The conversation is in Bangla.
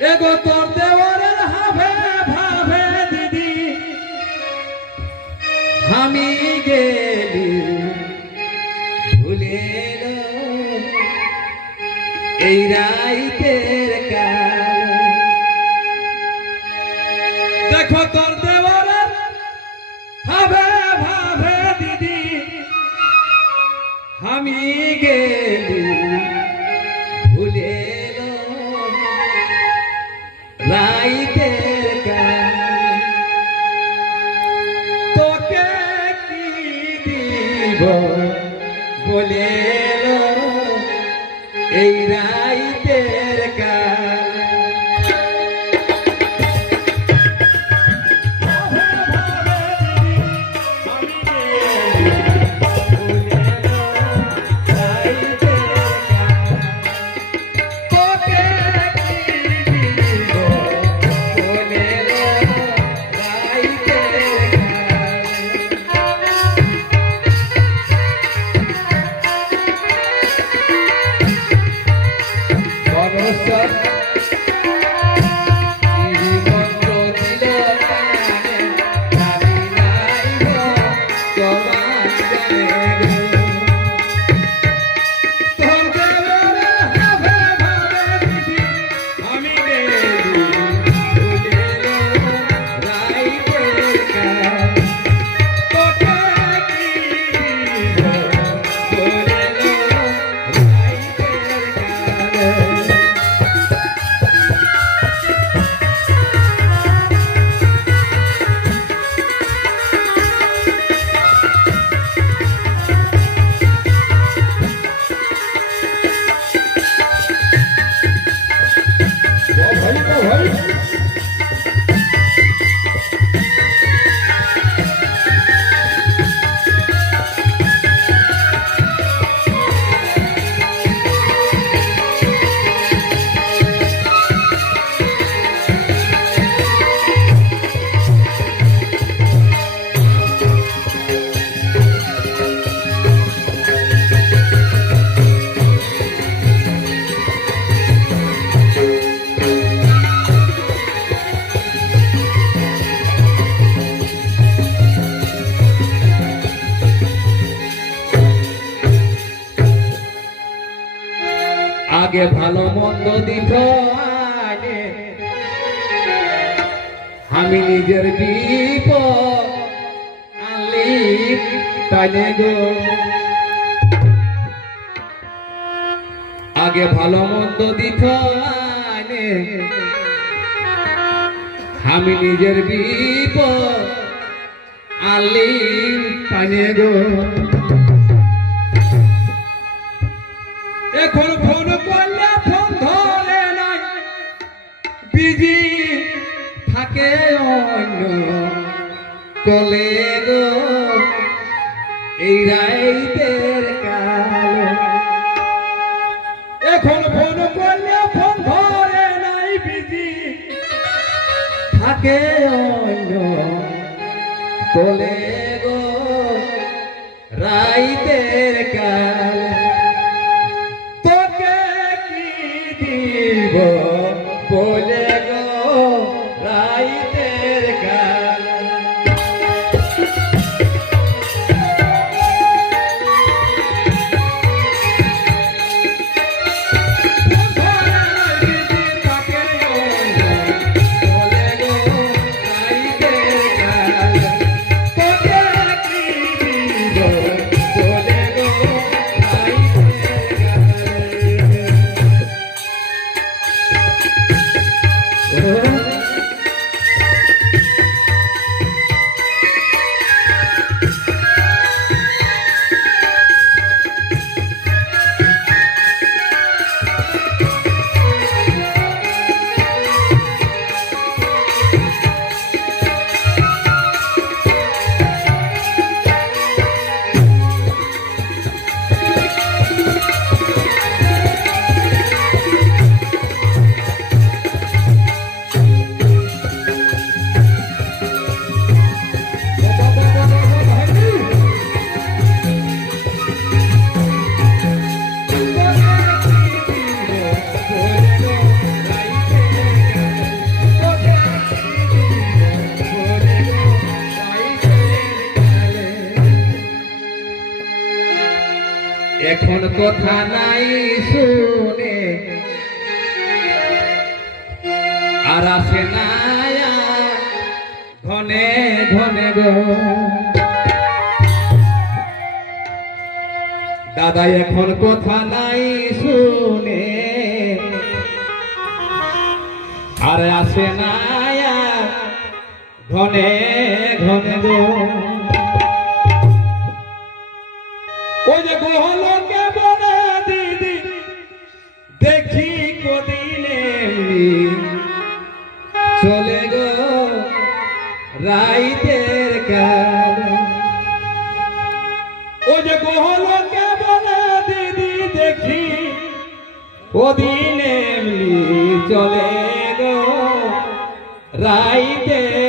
এগো তোর দেওয়ারের ভাবে দিদি। আমি গেলি ভুলে এই রাইতের কাল। দেখো তোর Lord. আগে ভালো মন্দ দিত আমি নিজের গো। আগে ভালো মন্দ দিত আমি নিজের বিপ আনলি পানে গো। এখন কলে গো। এই রাইতের কাল। এখন ফোন করলে ফোন ধরে নাই বিজি। থাকে অন্য। কলে গো রাইতের কথা নাই শুনে। আর আসে না ঘনে ঘনে গো। দাদা এখন কথা নাই শুনে। আর আসে না ঘনে ঘনে গো। রাইতের কাল ও যে গোহলকে বলে দিদি দেখি ওদিন এমনি চলে গো। রাইতের